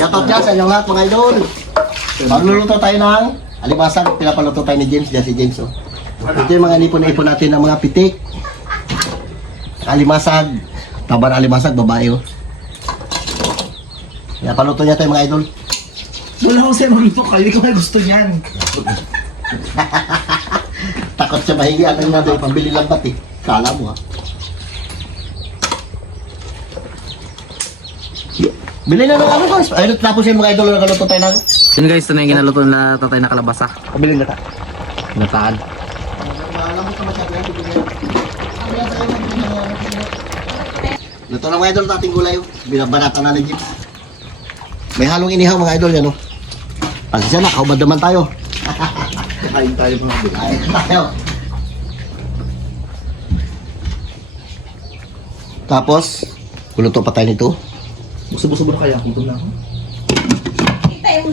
Shoutout dyan sa inyong lahat mga idol. Magluluto tayo ng alimasag. Pinapaluto tayo ni James. Dyan si James. Oh. Ito yung mga inipon-ipon natin ng mga pitik. Alimasag. Taba na alimasag, babae. Oh. Pinapaluto niya tayo mga idol. Wala ko sa'yo magluto kayo. Hindi ko may gusto niyan. Takot siya mahingi. Ano yung natin? Pambili lang ba't eh. Kala mo ha. Bili na ng ano guys. Ayun, tapos yung mga idol nagaluto tayo ng... Yun guys, ito na yung ginaluto na tatay na kalabasa. Pabili na ta. Nataan. Luto na mga idol nating gulay. Oh. Binabanatan na ni Jim. May halong inihaw mga idol yan. Oh. Pag siya na, kaubad naman tayo. Kain tayo mga bili. Kain tayo. Tapos, kuluto pa tayo nito. Buso-buso mo na kaya kung na ako.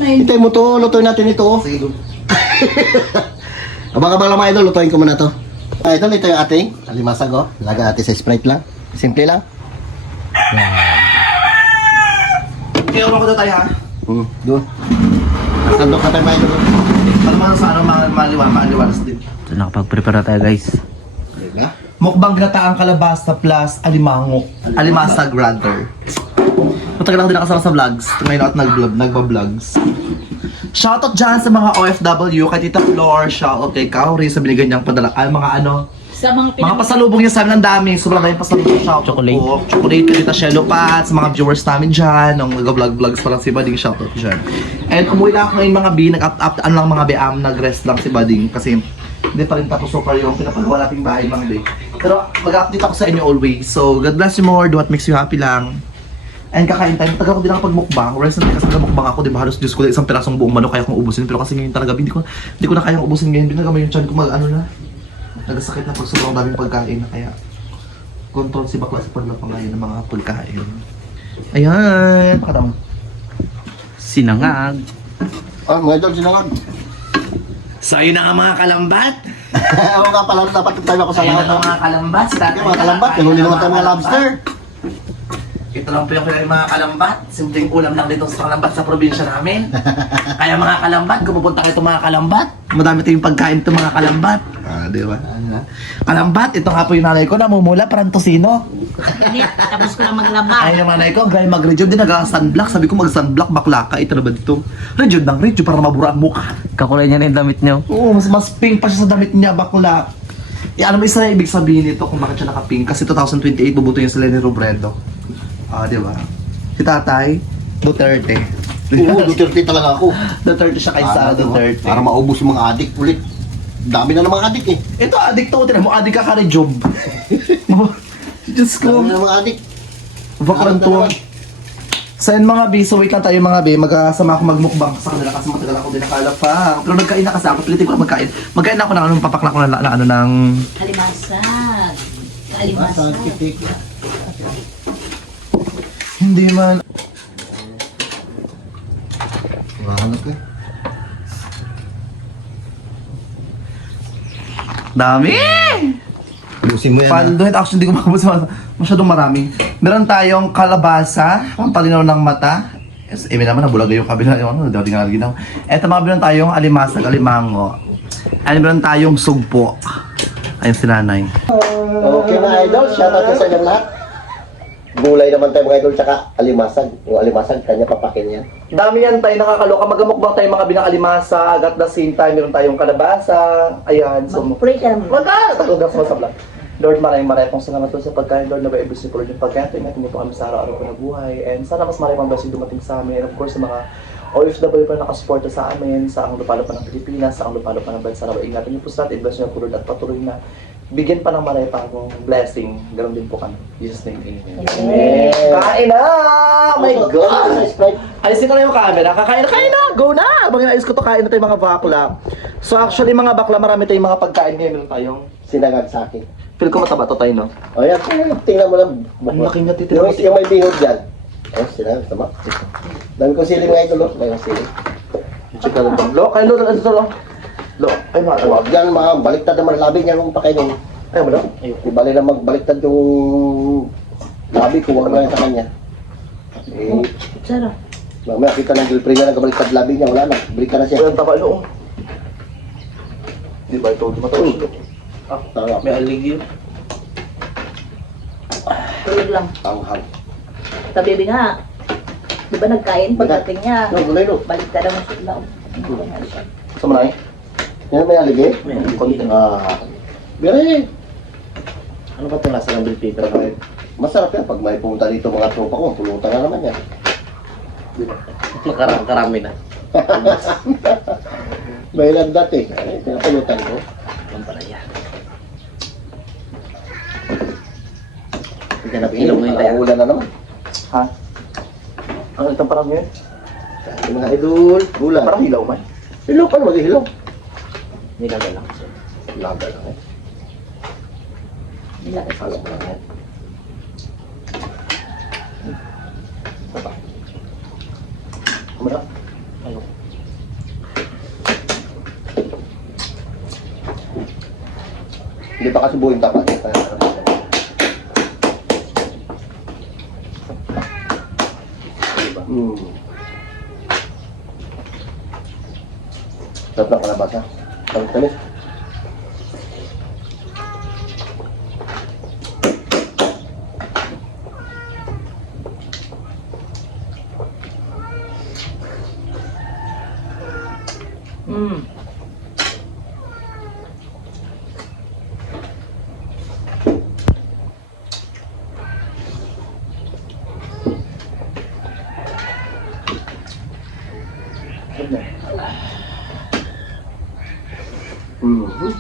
Hintay mo to, lutuin natin ito. Oh. Sige, doon. Abang-abang lang mga idol, lutuin ko muna to. Idol, ito yung ating alimasag. Oh. Laga natin sa Sprite lang. Simple lang. Kaya ako na tayo ha. Doon. Sandok na tayo mga idol. Ano man sa ano, maliwalas din. So nakapag-prepare na tayo guys. Diba? Mukbang ginataang kalabasa plus alimango. Alimasag rather. Matagal ako din nakasama sa vlogs. Ngayon at nagba-vlogs. Shoutout dyan sa mga OFW, kay Tita Flor, shoutout kay Kauri sa binigay niyang padala. Ay, mga ano, Sa mga pasalubong niya sa amin ang dami. Sobrang daming pasalubong. Shoutout Chocolate. po. Chocolate kay Tita Shelo Pat, sa mga viewers namin dyan. Nung nag-vlogs pa lang si Bading, shoutout dyan. And umuwi lang ako ngayon mga B, nag-up-up lang mga BM, nag-rest lang si Bading. Kasi hindi pa rin tapos so far yung pinapagawa nating bahay mga B. Pero mag-update ako sa inyo always. So, God bless you more. Do what makes you happy lang. And kakain tayo, tagal ko din ako pagmukbang. Recently kasi nagmukbang ako, di ba halos Diyos ko isang pirasong buong manok kaya kong ubusin. Pero kasi ngayon talaga, hindi ko na kayang ubusin ngayon. Binagamay yung tiyan ko ano na. Nagasakit na pag sobrang daming pagkain na kaya control si bakla sa paglapang ngayon ng mga pagkain. Ayan, pakatama. Sinangag. Ah, mga idol, sinangag. So ayun na nga mga kalambat. Oo nga pala, dapat tayo ako sa Ayun na lahat. nga mga kalambat. Si tatay Mga kalambat, naluli naman tayo mga lobster. Ito lang po yung kailangan mga kalambat. Simpleng ulam lang dito sa kalambat sa probinsya namin. Kaya mga kalambat, kumupunta kayo mga kalambat. Madami tayong pagkain ito mga kalambat. Ah, di ba? Kalambat, ito nga po yung nanay ko, namumula parang tosino. tapos ko lang maglaba. Ay, yung nanay ko, grabe mag-rejuve din, nag-sunblock. Sabi ko mag-sunblock, bakla ka. Ito na ba dito? Rejuve ng rejuve para mabura ang mukha. Kakulay niya na yung damit niyo. Oo, mas pink pa siya sa damit niya, bakla. Alam mo isa na ibig sabihin nito kung bakit siya naka-pink. Kasi 2028, bubuto yung sa Lenny Robredo. Ah, di ba? Si tatay, Duterte. Oo, Duterte talaga ako. Duterte siya kaysa Duterte. Para maubos yung mga adik ulit. Dami na ng mga adik eh. Ito, adik to. Tinan mo, adik ka ka job. Diyos ko. Dami na ng mga adik. Bakaran to. So yun mga B, so wait lang tayo mga B. Magsama ako magmukbang sa kanila kasi matagal ako din nakalapang. Pero nagkain na kasi ako. Pilitin ko na magkain. Magkain ako ng anong papakla ko na ano ng... Alimasag. Sa Alimasag. kitik. Hindi man. Mahanap eh. Dami! Lusin mo yan. Paldohet, actually hindi ko makabos masyadong marami. Meron tayong kalabasa, pampalinaw ng mata. Yes, naman nabulaga yung kabila yung ano, daw tingal ginaw. Eto mga meron tayong alimasag, alimango. And meron tayong sugpo. Ayun si nanay. Okay mga idol, shoutout sa inyo lahat. Gulay naman tayo mga idol, tsaka alimasag. Yung alimasag, kanya papakin yan. Dami yan tayo nakakaloka. Magamukbang tayo mga binang alimasag. At the same time, meron tayong kalabasa. Ayan. So, Mag-pray ka naman. Tagugas mo sa vlog. Lord, maraming pong salamat po sa pagkain. Lord, naway blessing po Lord yung pagkain. Tingnan niyo po kami sa araw-araw po na buhay. And sana mas maraming blessing dumating sa amin. And of course, sa mga OFW pa na nakasuporta sa amin, sa ang lupalo pa ng Pilipinas, sa ang lupalo pa ng bansa. Naway ingatan niyo po sa atin. Bless niyo po Lord at patuloy na bigyan pa ng marami pa akong blessing. Ganon din po kami. Jesus name, amen. Amen. Kain na! Oh my God! Sprite. Alisin ko na yung camera. Kain na! Go na! Abang inayos ko to, kain na tayo mga bakla. So actually mga bakla, marami tayong mga pagkain ngayon. Meron tayong... Sinangag sa akin. Feel ko mataba to tayo, no? O yan, tingnan mo lang. Ang laki niya, titira. Yung may bihod dyan. Oh, sinangag, tama. Dami ko siling mga idol, may siling. Check ka lang. Lo, kain lo, lo. Lo, ay mga Huwag dyan, mga baliktad naman labi niya kung pakainin. Ayaw mo, lo? Di bali na magbaliktad yung labi ko, huwag lang sa kanya. Eh, Sarap. Mamaya kita ng girlfriend niya, nagkabaliktad labi niya, wala na. Balik ka na siya. Walang taba noon. Di ba ito mataos? Ah, tama. May aligi yun. Tulog lang. Tanghal. Sa baby nga. Di ba nagkain pagdating niya? No, gulay no. Balik ka naman sa ilaw. Sa manay? Yan may aligi? May konti. Bire. Ano ba itong lasa ng bill paper? Masarap yan pag may pumunta dito mga tropa ko. Pulutan na naman yan. Karami na. May lagdat eh. Ay, pinapulutan ko. Pampalaya. Hindi ka napihilaw ngayon tayo. Ulan na naman. Ha? Ano itong parang yun? Sabi mga idol. Ulan. Parang hilaw man. Hilaw pa naman. Hilaw. Nilaga lang. Laga lang eh. Nilagay ko. Alam mo lang yan. Kumala. Ano? Hindi pa kasi buhay tapat. Sarap ng kalabasa. Tamis-tamis. Mm. Mhm.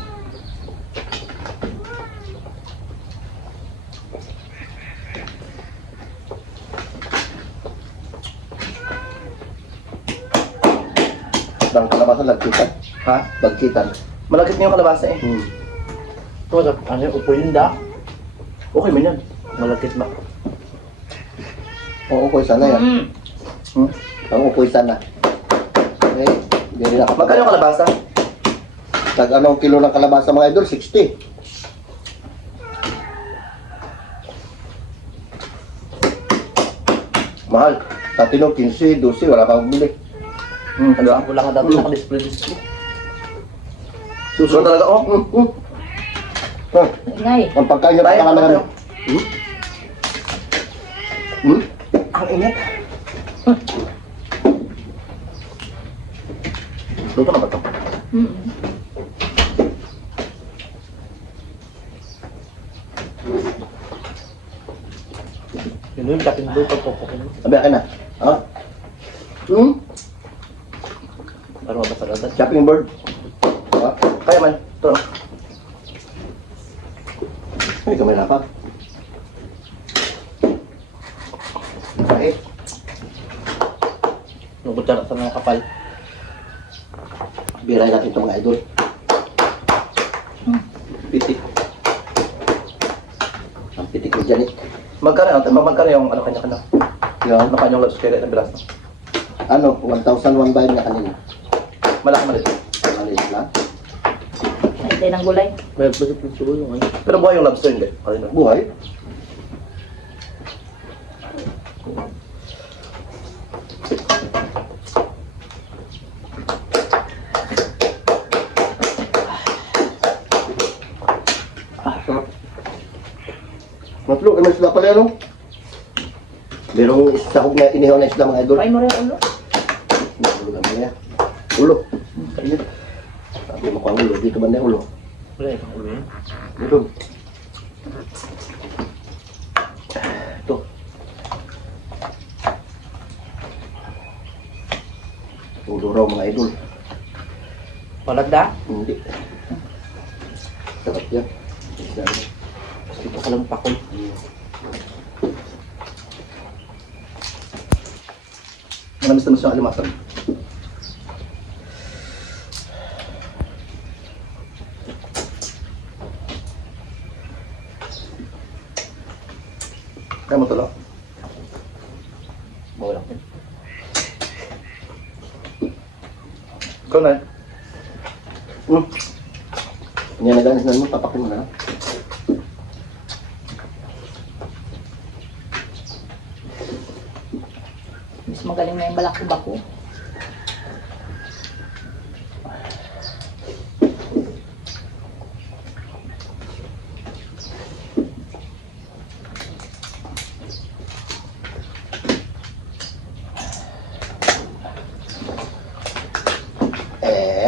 Ang kalabasa lagkitan. Ha? Lagkitan. Malagkit niyo yung kalabasa eh. Ito, ano yung upo yun da? Okay man yan. Malagkit ba? Oo, upoy sana yan. Mm. Ang upoy sana. Eh, hindi rin ako. Magkano yung kalabasa? Tag anong kilo ng kalabasa mga idol? 60. Mahal. Sa tinog 15, 12, wala kang bili. Ano? Wala ka dati naka-display. Susunod talaga ako. Ingay. Ang pagkain niya Tayo, pa tayo. Ang init. Luto na ba ito? Mm. Yun yung dating doon pagpupukin. Sabi akin na. Ha? Para mabasa agad. Chopping board. Ha? Kaya man. Ito. Hindi ka may lapat. Kahit. Yung kutsara sa mga kapal. Biray natin ito mga idol. Pitik. Ang pitik ko dyan eh. Magkano yung ano kanya-kanya? Yan. Ano kanyang lobster kaya ng bilas? Ano, 1,001 bayad na kanina. Malaki malit. Malis lang. Ay, tayo ng gulay. May basit yung sulo yung ano. Pero buhay yung lobster hindi. Kanina. Buhay. Matlo, may isda pala ano? Merong sahog na inihaw na isda mga idol. Kain mo rin ulo. Ulo naman niya. Ulo. Ayun. Sabi mo ko ang ulo. Dito ba na yung ulo? Wala yung ulo yun. Dito. Ito. Ulo raw mga idol. Palagda? Hindi. Sarap yan. Isda. Ito ka lang pakol. Manamis na siya alimasan. Kaya mo ito lang. Bawal ako. Ikaw na. Yan na ganis na mo, tapakin mo na. Mas magaling na yung balakubak ko.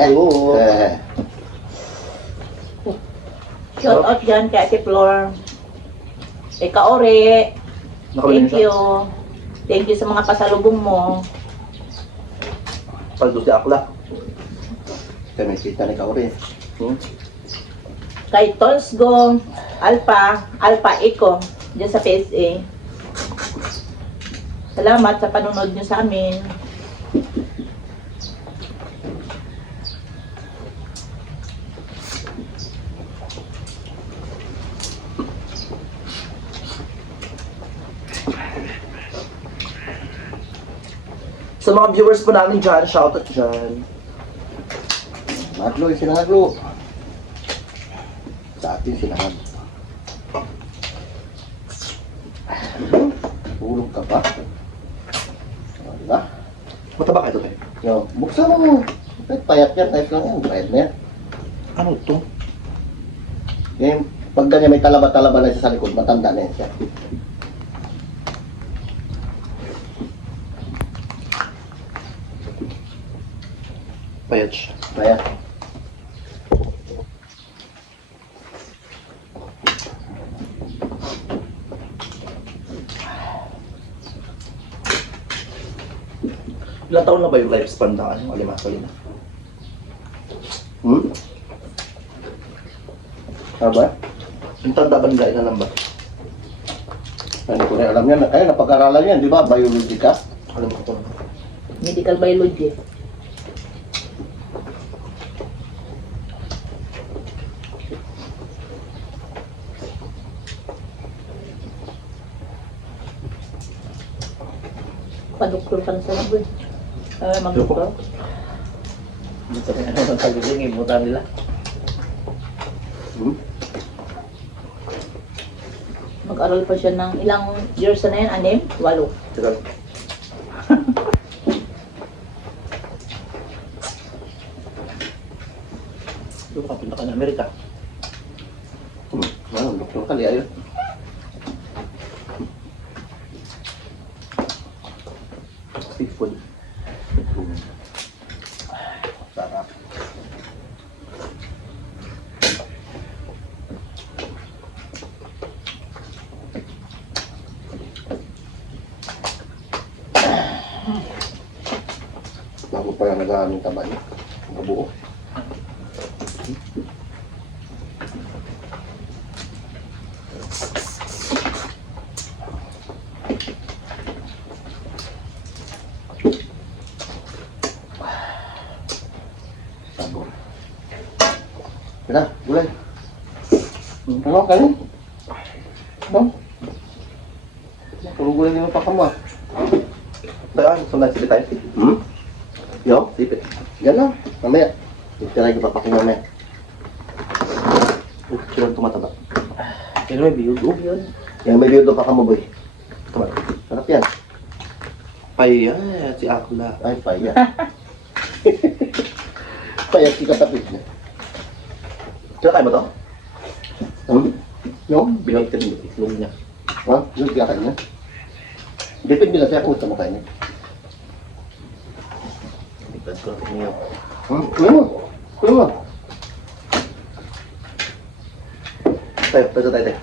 Oo. Shout out dyan kay Ate Flor. Kay Kaore. Thank you. Thank you sa mga pasalubong mo. Paldo si Akla. Kaya may kita ni Kaori. Kay Tolsgo, Alpha Eco, dyan sa PSA. Salamat sa panunod nyo sa amin. Sa mga viewers po namin dyan, shoutout dyan. Naglo, sinangaglo. Sa atin sinangag. Tulog ka pa? Wala. Mataba kayo ito, Yo, buksan mo. Payat yan, ayos lang yan. Payat na yan. Ano ito? Yung pag ganyan may talaba-talaba na siya sa likod, matanda na yan siya. Payat siya. Payat. Ilang taon na ba yung lifespan na ano, alimasali na? Aba? Yung tanda ba nila, ilan lang ba? Hindi ko rin alam yan. Kaya napag-aralan yan, di ba? Biology ka. Alam ko ito. Medical biology. Pa-doktor ka na sa laboy. Mag-doktor. Dito rin ano ng pagiging imutan nila. Mag-aral pa siya ng ilang years na yan, 6? 8? Sige. Doon ka punta ka ng Amerika. Ano, doktor kali ayo. Seafood. Sarap. Bago pa yung nag-aamin taba niya. Mabuo. Sabon. Kira, gulay. Ano kayo? Bang? Puro gulay din pa kamo. Daan, sundan sipit tayo. Yo, sipit. Yan lang. Mamaya. Tira ko papakin mamaya. Sila tumataba. Pero may biyog. Yun. Yan may biyod pa kamo boy. Tumataba. Sarap yan. Payat si Akla. Ay, payat. Payat si katapit niya. Sila kayo ba ito? Yung? Binagtin yung itlog niya. Ha? Yung kakain niya. Depende lang siya kung gusto mo kain niya. Ipad ko niyo. Kuya mo. Kuya mo. Tayo, tayo.